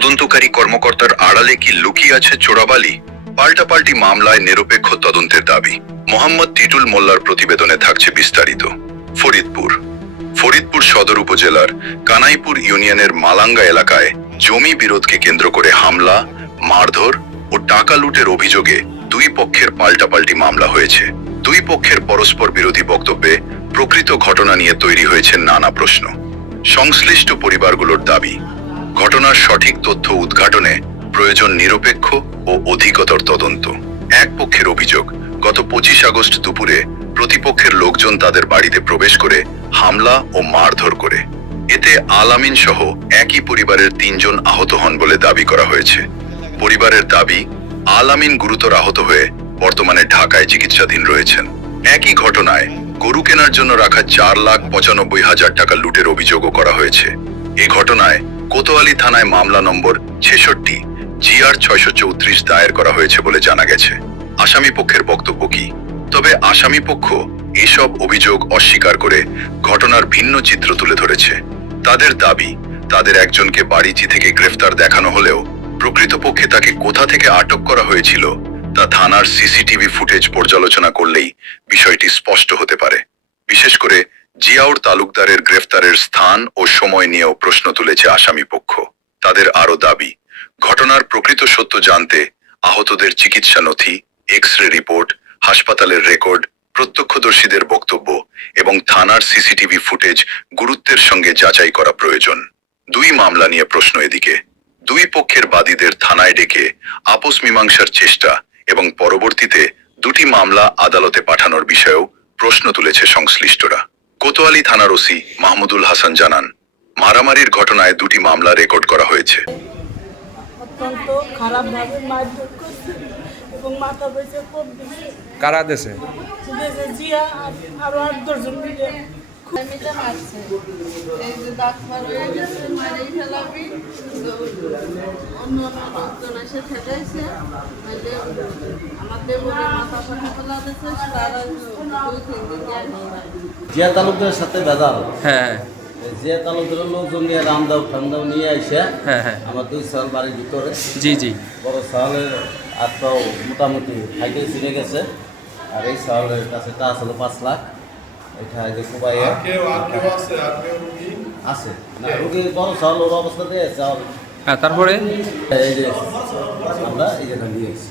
তদন্তকারী কর্মকর্তার আড়ালে কি লুকিয়ে আছে চোরাবালি? পাল্টাপাল্টি মামলায় নিরপেক্ষ তদন্তের দাবি। মোহাম্মদ টিটুল মোল্লার প্রতিবেদনে থাকছে বিস্তারিত। ফরিদপুর সদর উপজেলার কানাইপুর ইউনিয়নের মালাঙ্গা এলাকায় জমি বিরোধকে কেন্দ্র করে হামলা, মারধর ও টাকা লুটের অভিযোগে দুই পক্ষের পাল্টাপাল্টি মামলা হয়েছে। দুই পক্ষের পরস্পর বিরোধী বক্তব্যে প্রকৃত ঘটনা নিয়ে তৈরি হয়েছে নানা প্রশ্ন। সংশ্লিষ্ট পরিবারগুলোর দাবি, ঘটনার সঠিক তথ্য উদ্ঘাটনে প্রয়োজন নিরপেক্ষ ও অধিকতর তদন্ত। এক পক্ষের অভিযোগ, গত 25 আগস্ট দুপুরে প্রতিপক্ষের লোকজন তাদের বাড়িতে প্রবেশ করে হামলা ও মারধর করে। এতে আল-আমিন সহ একই পরিবারের 3 জন আহত হন বলে দাবি করা হয়েছে। পরিবারের দাবি, আল-আমিন গুরুতর আহত হয়ে বর্তমানে ঢাকায় চিকিৎসাধীন রয়েছেন। একই ঘটনায় গরু কেনার জন্য রাখা 4,95,000 টাকা লুটের অভিযোগও করা হয়েছে। এই ঘটনায় কোতোয়ালি থানায় মামলা নম্বর 66 GR 634 দায়ের করা হয়েছে বলে জানা গেছে। আসামি পক্ষের বক্তব্য কি? তবে আসামি পক্ষ এসব অভিযোগ অস্বীকার করে ঘটনার ভিন্ন চিত্র তুলে ধরেছে। তাদের দাবি, তাদের একজনকে বাড়িটি থেকে গ্রেফতার দেখানো হলেও প্রকৃতপক্ষে তাকে কোথা থেকে আটক করা হয়েছিল তা থানার সিসিটিভি ফুটেজ পর্যালোচনা করলেই বিষয়টি স্পষ্ট হতে পারে। বিশেষ করে জিয়াউর তালুকদারের গ্রেফতারের স্থান ও সময় নিয়েও প্রশ্ন তুলেছে আসামি পক্ষ। তাদের আরো দাবি, ঘটনার প্রকৃত সত্য জানতে আহতদের চিকিৎসা নথি, এক্স-রে রিপোর্ট, হাসপাতালের রেকর্ড, প্রত্যক্ষদর্শীদের বক্তব্য এবং থানার সিসিটিভি ফুটেজ গুরুত্বের সঙ্গে যাচাই করা প্রয়োজন। দুই মামলা নিয়ে প্রশ্ন এদিকে। দুই পক্ষের বাদীদের থানায় ডেকে আপোষ মীমাংসার চেষ্টা এবং পরবর্তীতে দুটি মামলা আদালতে পাঠানোর বিষয়েও প্রশ্ন তুলেছে সংশ্লিষ্টরা। কোতোয়ালি থানার ওসি মাহমুদুল হাসান জানান, মারামারির ঘটনায় দুটি মামলা রেকর্ড করা হয়েছে। অত্যন্ত খারাপভাবে মারধর করছে এবং মাথা বেঁচে কোপ দিচ্ছে। কারা দেশে? দেশে জিয়া আরো 8-10 জন মিলে মিলে মারছে। এই যে দাঁত মার হয়ে গেছে, মারেই ফেলাবি। তো অন্য লোকজন এসে ঠেকাইছে। নাহলে আমার দেবরের মাথা ফাটা ফেলা দিচ্ছে, তারা 2-3 দিন দিয়ে জিয়া তালুকদারের সাথে ভেজাল। হ্যাঁ জিয়া তালুকদারের লোকজন নিয়ে রামদাও ঠান্দাও নিয়ে আসে হ্যাঁ হ্যাঁ আমার 2 সাল বাড়ির ভিতরে। জি জি। বড় সালের আত্মাও মোটামুটি হাইটে ছিঁড়ে গেছে। আর এই সালের কাছে তা আসলে 5 লাখ। এটা যে কুবাইয়া আছে না, রুগী বড় সাল ওর অবস্থাতে আছে। হ্যাঁ, তারপরে এই যে আমরা এই যে নিয়ে এসেছি।